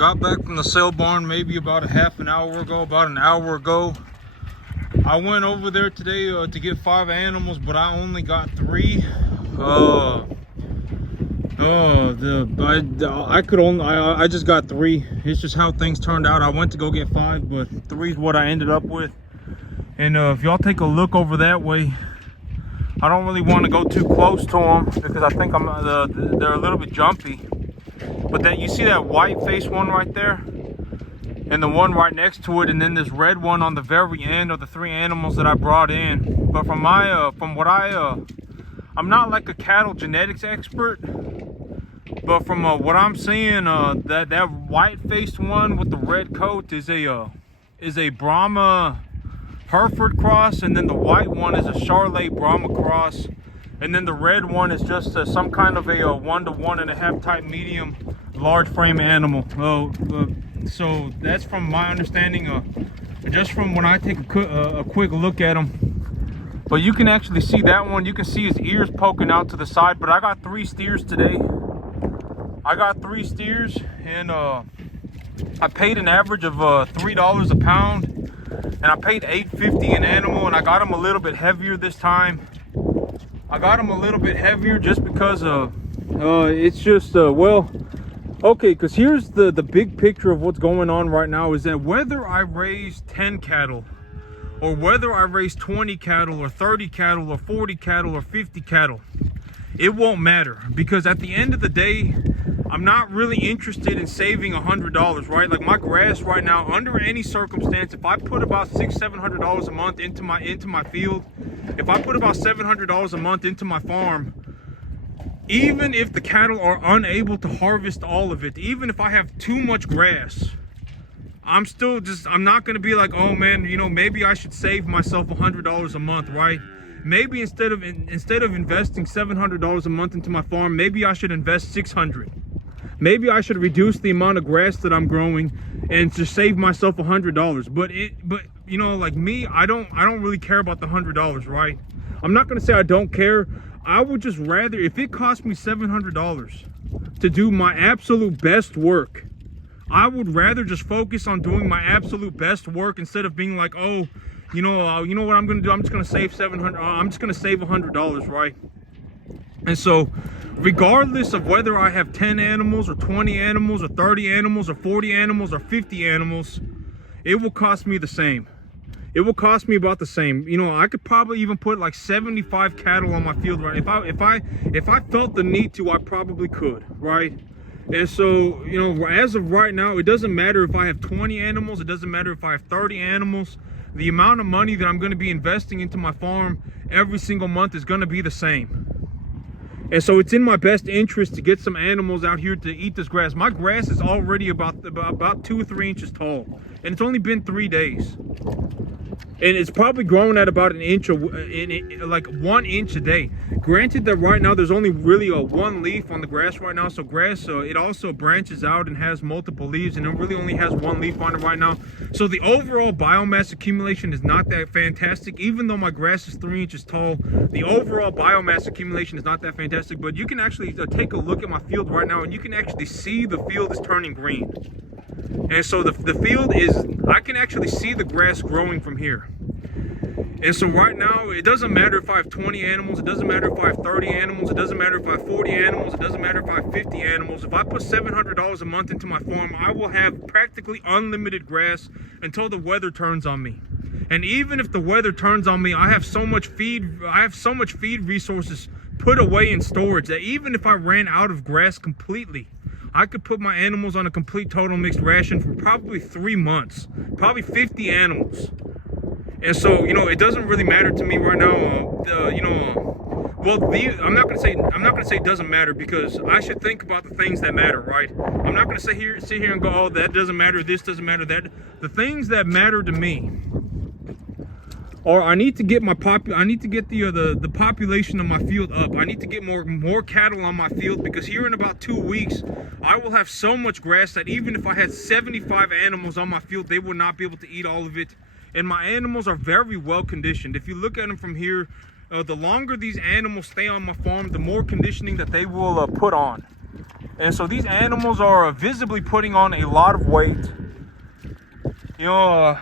got back from the sale barn maybe about about an hour ago. I went over there today to get 5 animals, but I only got 3. I just got 3. It's just how things turned out. I went to go get 5, but 3 is what I ended up with. And if y'all take a look over that way, I don't really want to go too close to them because I think they're a little bit jumpy. But then you see that white face one right there, and the one right next to it, and then this red one on the very end of the 3 animals that I brought in. But I'm not like a cattle genetics expert, but from what I'm seeing, that white faced one with the red coat is a Brahma Hereford cross, and then the white one is a Charolais Brahma cross, and then the red one is just some kind of a 1 to 1.5 type medium large frame animal. So that's from my understanding, just from when I take a quick look at them. But you can actually see that one. You can see his ears poking out to the side. But I got 3 steers today. I got 3 steers, and I paid an average of $3 a pound, and I paid $8.50 an animal, and I got them a little bit heavier this time. I got them a little bit heavier just because it's just okay, because here's the big picture of what's going on right now is that whether I raise 10 cattle, or whether I raise 20 cattle, or 30 cattle, or 40 cattle, or 50 cattle, it won't matter, because at the end of the day, I'm not really interested in saving $100, right? Like my grass right now, under any circumstance, if I put about $600-700 a month into my field, if I put about $700 a month into my farm, even if the cattle are unable to harvest all of it, even if I have too much grass, I'm not going to be like, oh man, maybe I should save myself $100 a month, right? Maybe instead of investing $700 a month into my farm, maybe I should invest $600. Maybe I should reduce the amount of grass that I'm growing and just save myself $100. But like me, I don't really care about the $100, right? I'm not going to say I don't care. I would just rather, if it cost me $700 to do my absolute best work, I would rather just focus on doing my absolute best work instead of being like, oh, you know what I'm going to do? I'm just going to save $700. I'm just going to save $100, right? And so, regardless of whether I have 10 animals or 20 animals or 30 animals or 40 animals or 50 animals, it will cost me the same. It will cost me about the same. I could probably even put like 75 cattle on my field, right? If I felt the need to, I probably could, right? And so, as of right now, it doesn't matter if I have 20 animals, it doesn't matter if I have 30 animals. The amount of money that I'm going to be investing into my farm every single month is going to be the same. And so it's in my best interest to get some animals out here to eat this grass. My grass is already about 2 or 3 inches tall, and it's only been 3 days. And it's probably growing at about an inch, like 1 inch a day. Granted that right now there's only really 1 leaf on the grass right now. So grass, it also branches out and has multiple leaves, and it really only has 1 leaf on it right now. So the overall biomass accumulation is not that fantastic. Even though my grass is 3 inches tall, the overall biomass accumulation is not that fantastic. But you can actually take a look at my field right now, and you can actually see the field is turning green. And so the field is, I can actually see the grass growing from here. And so right now, it doesn't matter if I have 20 animals, it doesn't matter if I have 30 animals, it doesn't matter if I have 40 animals, it doesn't matter if I have 50 animals. If I put $700 a month into my farm, I will have practically unlimited grass until the weather turns on me. And even if the weather turns on me, I have so much feed resources put away in storage that even if I ran out of grass completely, I could put my animals on a complete total mixed ration for probably 3 months, probably 50 animals. And so, it doesn't really matter to me right now. I'm not gonna say it doesn't matter, because I should think about the things that matter, right? I'm not gonna sit here and go, oh, that doesn't matter, this doesn't matter, that. The things that matter to me are, I need to get the population of my field up. I need to get more cattle on my field, because here in about 2 weeks, I will have so much grass that even if I had 75 animals on my field, they would not be able to eat all of it. And my animals are very well conditioned. If you look at them from here, the longer these animals stay on my farm, the more conditioning that they will put on. And so these animals are visibly putting on a lot of weight. You know,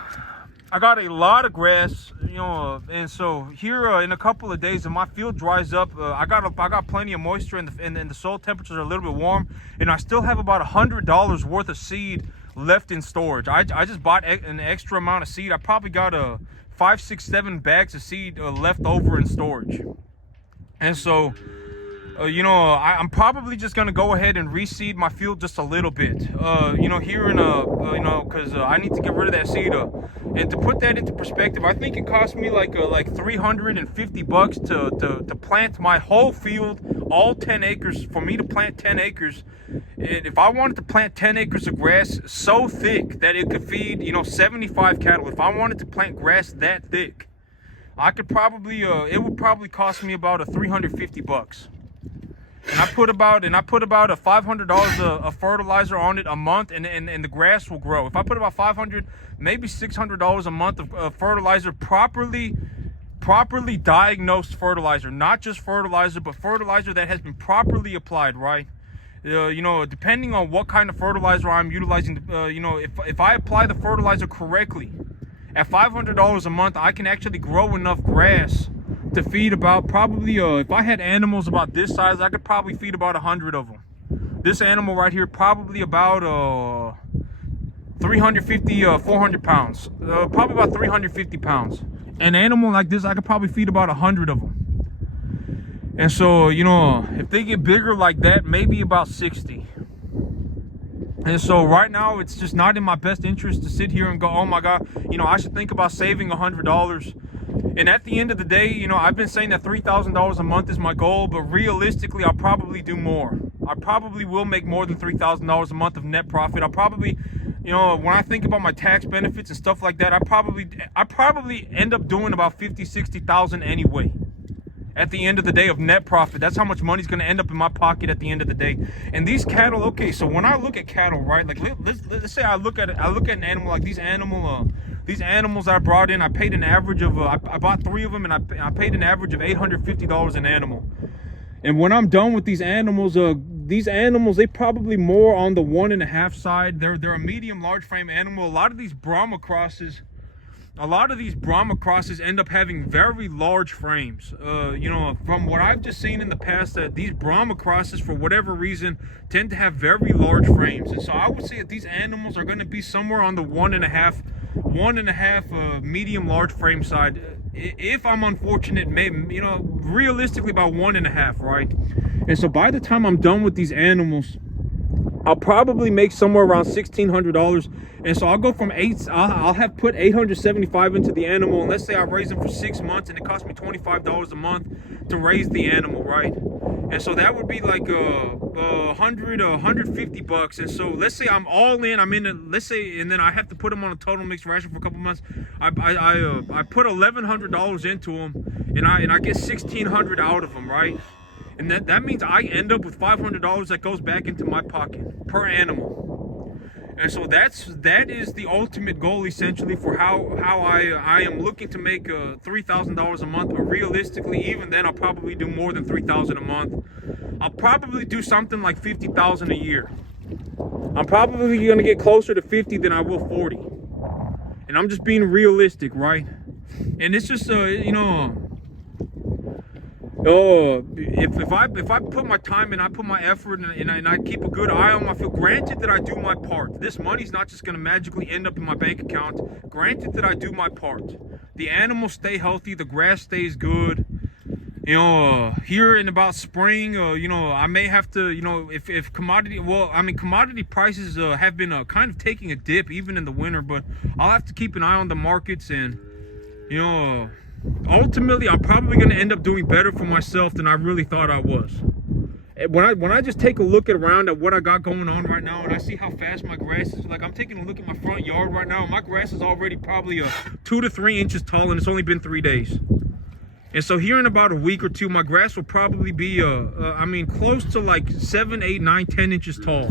I got a lot of grass, you know, and so here in a couple of days, if my field dries up, I got plenty of moisture, and the soil temperatures are a little bit warm, and I still have about $100 worth of seed left in storage. I just bought an extra amount of seed. I probably got 5, 6, 7 bags of seed left over in storage, and so. You know, I'm probably just gonna go ahead and reseed my field just a little bit. You know, here in you know, because I need to get rid of that seed. And to put that into perspective, I think it cost me like $350 to plant my whole field, all 10 acres. For me to plant 10 acres, and if I wanted to plant 10 acres of grass so thick that it could feed, you know, 75 cattle. If I wanted to plant grass that thick, I could probably it would probably cost me about $350. And I put about a $500 of fertilizer on it a month, and the grass will grow. If I put about $500, maybe $600 a month of fertilizer, properly diagnosed fertilizer, not just fertilizer, but fertilizer that has been properly applied, right? You know, depending on what kind of fertilizer I'm utilizing, you know, if I apply the fertilizer correctly, at $500 a month, I can actually grow enough grass to feed about probably if I had animals about this size, I could probably feed about 100 of them. This animal right here probably about 350 400 pounds, probably about 350 pounds. An animal like this, I could probably feed about 100 of them. And so, you know, if they get bigger like that, maybe about 60. And so right now, it's just not in my best interest to sit here and go, oh my God, you know, I should think about saving $100. And at the end of the day, you know, I've been saying that $3,000 a month is my goal, but realistically, I'll probably do more. I probably will make more than $3,000 a month of net profit. I'll probably, you know, when I think about my tax benefits and stuff like that, I probably end up doing about 50, 60,000 anyway. At the end of the day of net profit, that's how much money's going to end up in my pocket at the end of the day. And these cattle, okay, so when I look at cattle, right, like let's say I look at an animal like these animals I brought in, I paid an average of I bought 3 of them, and I paid an average of $850 an animal. And when I'm done with these animals, they probably more on the 1.5 side. They're a medium large frame animal. A lot of these Brahma crosses end up having very large frames. You know, from what I've just seen in the past, that these Brahma crosses, for whatever reason, tend to have very large frames. And so I would say that these animals are going to be somewhere on the 1.5 medium large frame side. If I'm unfortunate, maybe, you know, realistically about 1.5, right? And so by the time I'm done with these animals, I'll probably make somewhere around $1,600. And so I'll go from I'll have put $875 into the animal, and let's say I raise them for 6 months, and it cost me $25 a month to raise the animal, right? And so that would be like $150. And so let's say I'm all in, let's say, and then I have to put them on a total mixed ration for a couple months. I put $1,100 into them, and I get $1,600 out of them, right? And that means I end up with $500 that goes back into my pocket per animal. And so that is the ultimate goal, essentially, for how I am looking to make $3,000 a month. But realistically, even then, I'll probably do more than $3,000 a month. I'll probably do something like $50,000 a year. I'm probably gonna get closer to 50 than I will 40. And I'm just being realistic, right? And it's just you know, if I put my time in, I put my effort, and I keep a good eye on my field, granted that I do my part. This money's not just going to magically end up in my bank account. Granted that I do my part. The animals stay healthy, the grass stays good. You know, here in about spring, you know, I may have to, you know, if commodity prices have been kind of taking a dip even in the winter, but I'll have to keep an eye on the markets, and, you know, ultimately, I'm probably going to end up doing better for myself than I really thought I was. When I just take a look around at what I got going on right now, and I see how fast my grass is, like I'm taking a look at my front yard right now, my grass is already probably 2 to 3 inches tall, and it's only been 3 days. And so here in about a week or two, my grass will probably be, close to like 7, 8, 9, 10 inches tall.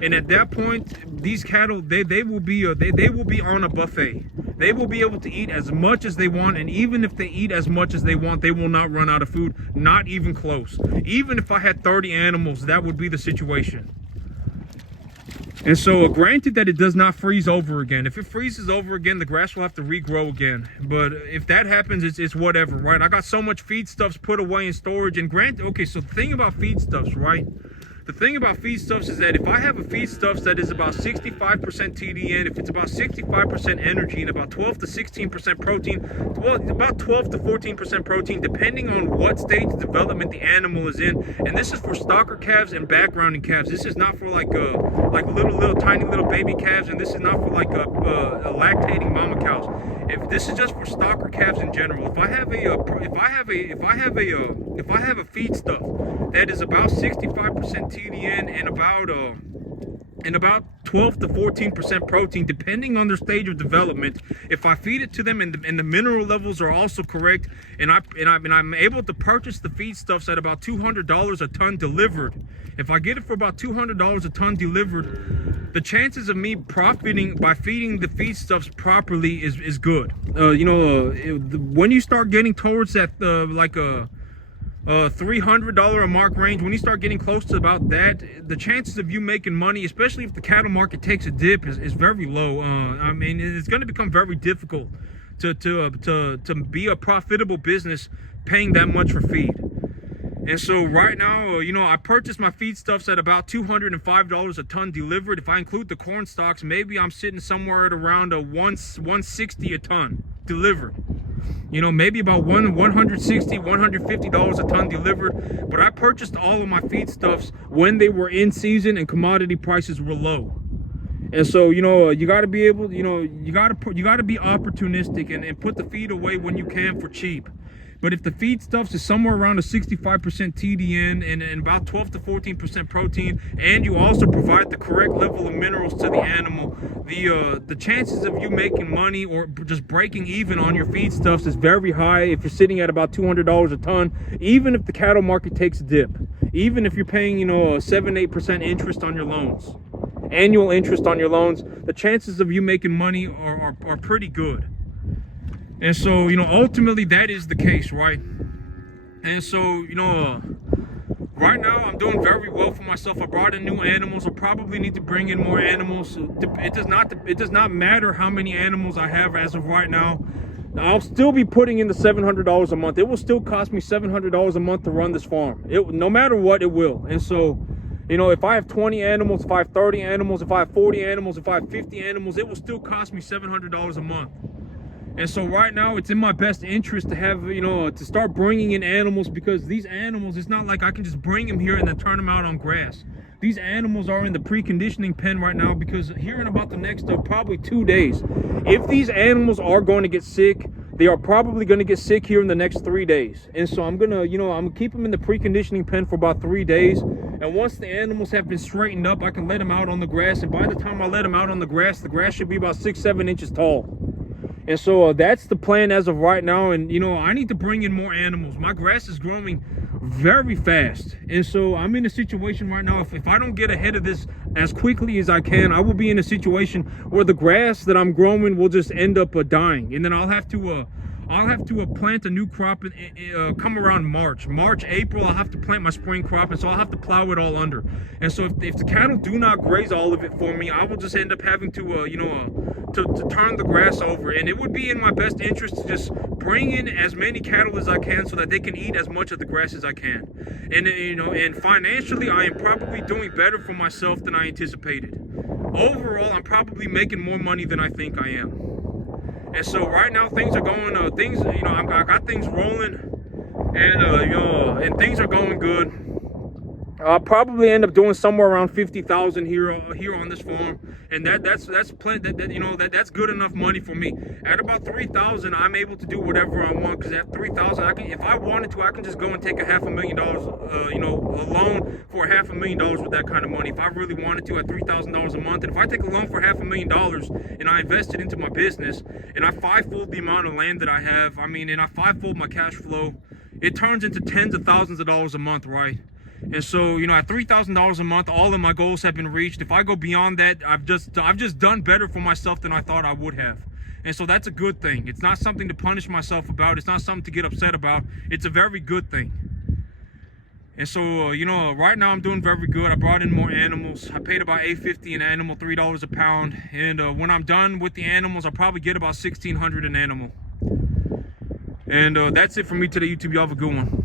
And at that point, these cattle, they will be on a buffet. they will be able to eat as much as they want, and even if they eat as much as they want, they will not run out of food, not even close. Even if I had 30 animals, that would be the situation. And so granted that it does not freeze over again. If it freezes over again, the grass will have to regrow again. But if that happens, it's whatever, right? I got so much feedstuffs put away in storage. And granted, okay, so the thing about feedstuffs, right? The thing about feedstuffs is that if I have a feedstuffs that is about 65% TDN, if it's about 65% energy and about 12 to 16% protein, well, about 12 to 14% protein, depending on what stage of development the animal is in. And this is for stocker calves and backgrounding calves. This is not for like little tiny little baby calves, and this is not for like lactating mama cows. If this is just for stocker calves in general, if I have a feedstuff that is about 65% TDN and about 12 to 14% protein, depending on their stage of development, if I feed it to them and the mineral levels are also correct, and I'm able to purchase the feedstuffs at about $200 a ton delivered. If I get it for about $200 a ton delivered, the chances of me profiting by feeding the feedstuffs properly is good. When you start getting towards that $300 a mark range, when you start getting close to about that, the chances of you making money, especially if the cattle market takes a dip, is very low. I mean, it's going to become very difficult to be a profitable business paying that much for feed. And so right now, I purchased my feedstuffs at about $205 a ton delivered. If I include the corn stalks, maybe I'm sitting somewhere at around $160 a ton delivered. Maybe about $160, $150 a ton delivered. But I purchased all of my feedstuffs when they were in season and commodity prices were low. And so, you got to be able, you got to be opportunistic and put the feed away when you can for cheap. But if the feedstuffs is somewhere around a 65% TDN and about 12 to 14% protein, and you also provide the correct level of minerals to the animal, the chances of you making money or just breaking even on your feedstuffs is very high if you're sitting at about $200 a ton, even if the cattle market takes a dip, even if you're paying, 7-8% interest on your loans, annual interest on your loans, the chances of you making money are pretty good. And so, ultimately that is the case, right? And so, right now I'm doing very well for myself. I brought in new animals. I probably need to bring in more animals. It does not matter how many animals I have as of right now. I'll still be putting in the $700 a month. It will still cost me $700 a month to run this farm. No matter what, it will. And so, if I have 20 animals, if I have 30 animals, if I have 40 animals, if I have 50 animals, it will still cost me $700 a month. And so right now it's in my best interest to have, to start bringing in animals, because these animals, it's not like I can just bring them here and then turn them out on grass. These animals are in the preconditioning pen right now, because here in about the next probably 2 days, if these animals are going to get sick, they are probably going to get sick here in the next 3 days. And so I'm going to, I'm going to keep them in the preconditioning pen for about 3 days. And once the animals have been straightened up, I can let them out on the grass. And by the time I let them out on the grass should be about 6-7 inches tall. And so that's the plan as of right now. And, I need to bring in more animals. My grass is growing very fast. And so I'm in a situation right now, if I don't get ahead of this as quickly as I can, I will be in a situation where the grass that I'm growing will just end up dying. And then I'll have to plant a new crop come around March, April. I'll have to plant my spring crop, and so I'll have to plow it all under. And so if the cattle do not graze all of it for me, I will just end up having to to turn the grass over. And it would be in my best interest to just bring in as many cattle as I can so that they can eat as much of the grass as I can. And and financially, I am probably doing better for myself than I anticipated. Overall, I'm probably making more money than I think I am. And so right now things are going, I got things rolling, and and things are going good. I'll probably end up doing somewhere around 50,000 here on this farm, and that's plenty. That's good enough money for me. At about 3,000, I'm able to do whatever I want, because at 3,000, if I wanted to, I can just go and take a $500,000, a loan for $500,000 with that kind of money. If I really wanted to, at $3,000 a month, and if I take a loan for $500,000 and I invest it into my business, and I fivefold the amount of land that I have, and I fivefold my cash flow, it turns into tens of thousands of dollars a month, right? And so, at $3,000 a month, all of my goals have been reached. If I go beyond that, I've just done better for myself than I thought I would have. And so that's a good thing. It's not something to punish myself about. It's not something to get upset about. It's a very good thing. And so, you know, right now I'm doing very good. I brought in more animals. I paid about $8.50 an animal, $3 a pound. And when I'm done with the animals, I'll probably get about $1,600 an animal. And that's it for me today, YouTube. Y'all have a good one.